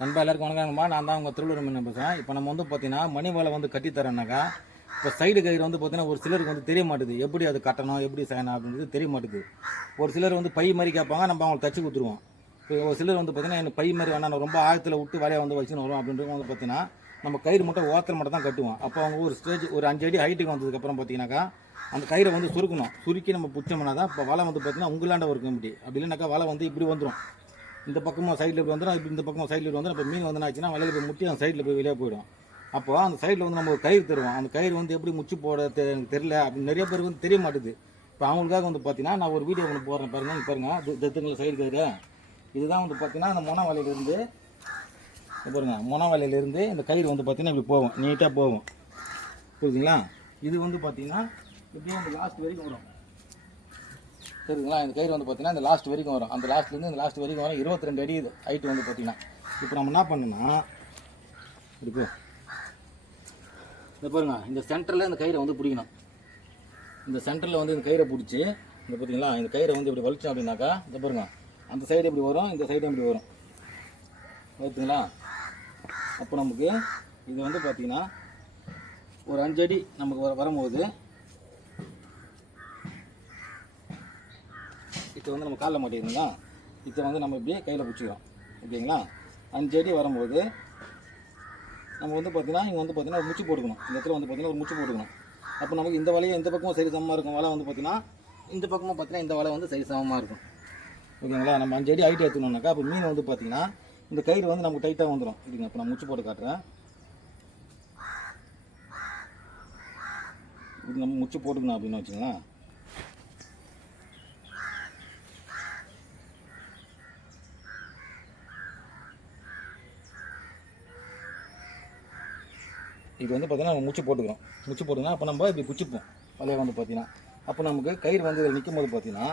நண்பா எல்லாருக்கும் வணக்கங்கம்மா. நான் தான் உங்கள் திருவள்ளூர் மீன் பேசுகிறேன். இப்போ நம்ம வந்து பார்த்தீங்கன்னா மணி வலை வந்து கட்டித்தரேன்னாக்கா, இப்போ சைடு கயிறு வந்து பார்த்தீங்கன்னா ஒரு சிலருக்கு வந்து தெரிய மாட்டுது, எப்படி அது கட்டணும் எப்படி செய்யணும் அப்படின்றது தெரிய மாட்டுது. ஒரு சிலர் வந்து பை மாதிரி கேட்பாங்க, நம்ம அவங்களுக்கு தச்சு கொடுத்துருவோம். இப்போ ஒரு சிலர் வந்து பார்த்தீங்கன்னா எனக்கு பை மாதிரி வேணாம், ரொம்ப ஆழத்தில் விட்டு வலையை வந்து வச்சுன்னு வரும் அப்படின்றது வந்து பார்த்தீங்கன்னா நம்ம கயிறு மட்டும் ஓரத்தில் மட்டும் தான் கட்டுவோம். அப்போ அவங்க ஒரு ஸ்டேஜ் ஒரு 5 அடி ஹைட்டுக்கு வந்ததுக்கப்புறம் பார்த்தீங்கன்னாக்கா அந்த கயிறை வந்து சுருக்கணும், சுருக்கி நம்ம பிடிச்சோம்னா தான் இப்போ வலை வந்து பார்த்தீங்கன்னா உங்களாண்ட ஒரு கம்பி, அப்படி இல்லைனாக்கா வலை வந்து இப்படி வந்துடும். இந்த பக்கமாக சைடில் இப்படி வந்துடும், இப்படி இந்த பக்கமாக சைடில் இப்படி வந்துடும். இப்போ மீன் வந்து ஆச்சுன்னா வலையில் போய் முட்டி அந்த சைடில் போய் வெளியே போயிடும். அப்போ அந்த சைடில் வந்து நம்ம ஒரு கயிறு தருவோம். அந்த கயிறு வந்து எப்படி முச்சு போட எனக்கு தெரியல அப்படின்னு நிறைய பேருக்கு வந்து தெரிய மாட்டுது. இப்போ அவங்களுக்காக வந்து பார்த்தீங்கன்னா நான் ஒரு வீடியோ ஒன்று போடுறேன் பாருங்கள். இங்கே பாருங்கள் தத்துங்களை சைடு கயிறு இதுதான் வந்து பார்த்தீங்கன்னா அந்த மொன வலையிலேருந்து பாருங்கள், மொன வலையிலேருந்து இந்த கயிறு வந்து பார்த்தீங்கன்னா இப்படி போகும், நீட்டாக போகும். புரியுதுங்களா? இது வந்து பார்த்தீங்கன்னா இப்படியே அந்த லாஸ்ட் வரைக்கும் வரும். சரிங்களா? இந்த கயிறு வந்து பார்த்தீங்கன்னா இந்த லாஸ்ட் வரைக்கும் வரும். அந்த லாஸ்ட்லேருந்து இந்த லாஸ்ட் வரைக்கும் வரும். 22 அடி இது ஹைட்டு வந்து பார்த்தீங்கன்னா. இப்போ நம்ம என்ன பண்ணணும்னா இருக்கு இந்த பாருங்க, இந்த சென்டரில் இந்த கயிறை வந்து பிடிக்கணும். இந்த சென்டரில் வந்து இந்த கயிறை பிடிச்சி இந்த பார்த்தீங்களா, இந்த கயிறை வந்து இப்படி வலிச்சோம் அப்படின்னாக்கா இந்த பாருங்க, அந்த சைடு இப்படி வரும், இந்த சைடு இப்படி வரும். ஓகேங்களா? அப்போ நமக்கு இது வந்து பார்த்தீங்கன்னா ஒரு 5 அடி நமக்கு வரும்போது இப்போ வந்து நம்ம காலில் மாட்டிடுங்களா, இப்போ வந்து நம்ம இப்படியே கையில் பிடிச்சிக்கிறோம். ஓகேங்களா? 5 அடி வரும்போது நம்ம வந்து பார்த்தீங்கன்னா இங்கே வந்து பார்த்தீங்கன்னா ஒரு முச்சு போட்டுக்கணும். இந்த இடத்துல வந்து பார்த்தீங்கன்னா ஒரு முச்சு போட்டுக்கணும். அப்போ நமக்கு இந்த வலையை இந்த பக்கமும் சரி சமமாக இருக்கும், வலை வந்து பார்த்தீங்கன்னா இந்த பக்கமும் பார்த்தீங்கன்னா இந்த வலை வந்து சரி சமமாக இருக்கும். ஓகேங்களா? நம்ம 5 அடி ஹைட் எடுத்துக்கணும்னாக்கா அப்போ மீன் வந்து பார்த்தீங்கன்னா இந்த கயிறு வந்து நமக்கு டைட்டாக வந்துடும். இதுங்க இப்போ நான் முச்சு போட்டு காட்டுறேன். இது நம்ம முச்சு போட்டுக்கணும் அப்படின்னு வச்சுங்களேன். இது வந்து பார்த்தீங்கன்னா நம்ம முச்சு போட்டுக்கிறோம். முச்சு போட்டுங்கன்னா அப்போ நம்ம இப்படி பிடிச்சிப்போம் வலையை வந்து பார்த்தீங்கன்னா. அப்போ நமக்கு கயிறு வந்து இதில் நிற்கும் போது பார்த்தீங்கன்னா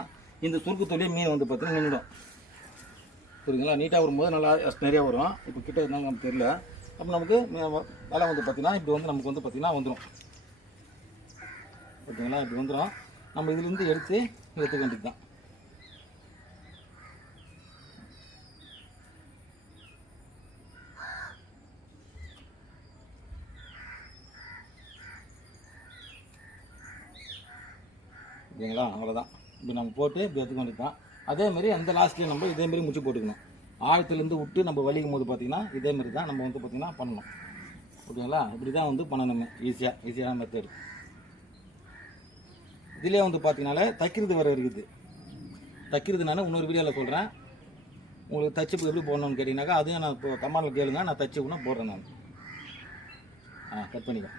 இந்த சுருக்கு தொழிலே மீன் வந்து பார்த்தீங்கன்னா நின்றுடும். புரியுதுங்களா? நீட்டாக வரும்போது நல்லா நிறையா வரும். இப்போ கிட்ட இருந்தாலும் நமக்கு தெரியல. அப்போ நமக்கு வலை வந்து பார்த்தீங்கன்னா இப்படி வந்து நமக்கு வந்து பார்த்தீங்கன்னா வந்துடும். ஓகேங்களா? இப்படி வந்துடும். நம்ம இதுலேருந்து எடுத்துக்க வேண்டியது தான். ஓகேங்களா? அவ்வளோதான். இப்படி நம்ம போட்டு இப்படி எடுத்துக்க வேண்டியது தான். அதேமாரி அந்த லாஸ்ட்லேயும் நம்ம இதேமாரி முச்சு போட்டுக்கணும். ஆழத்துலேருந்து விட்டு நம்ம வலிக்கும் போது பார்த்திங்கன்னா இதேமாரி தான் நம்ம வந்து பார்த்திங்கன்னா பண்ணணும். ஓகேங்களா? இப்படி தான் வந்து பண்ணணுமே, ஈஸியான மெத்தட். இதிலே வந்து பார்த்திங்கனாலே தைக்கிறது வேறு இருக்குது. தைக்கிறது நான் இன்னொரு வீடியோவில் சொல்கிறேன். உங்களுக்கு தச்சு எப்படி போடணும்னு கேட்டிங்கனாக்கா அதையும் நான் இப்போ கமெண்டில் கேளுங்க, நான் தச்சு கூட போடுறேன் நான். கட் பண்ணிக்கலாம்.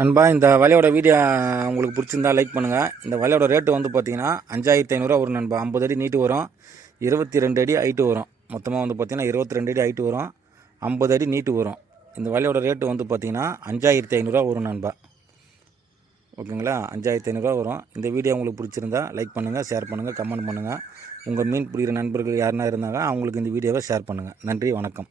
நண்பா, இந்த வலையோட வீடியோ உங்களுக்கு பிடிச்சிருந்தா லைக் பண்ணுங்கள். இந்த வலையோட ரேட்டு வந்து பார்த்தீங்கன்னா 5500 வரும் நண்பா. 50 அடி நீட்டு வரும், 22 அடி ஹைட்டு வரும். மொத்தமாக வந்து பார்த்தீங்கன்னா 22 அடி ஹைட்டு வரும், 50 அடி நீட்டு வரும். இந்த வலையோட ரேட்டு வந்து பார்த்தீங்கன்னா 5500 வரும் நண்பா. ஓகேங்களா? 5500 வரும். இந்த வீடியோ உங்களுக்கு பிடிச்சிருந்தா லைக் பண்ணுங்கள், ஷேர் பண்ணுங்கள், கமெண்ட் பண்ணுங்கள். உங்கள் மீன் பிடிக்கிற நண்பர்கள் யாருன்னா இருந்தாங்க அவங்களுக்கு இந்த வீடியோவை ஷேர் பண்ணுங்கள். நன்றி, வணக்கம்.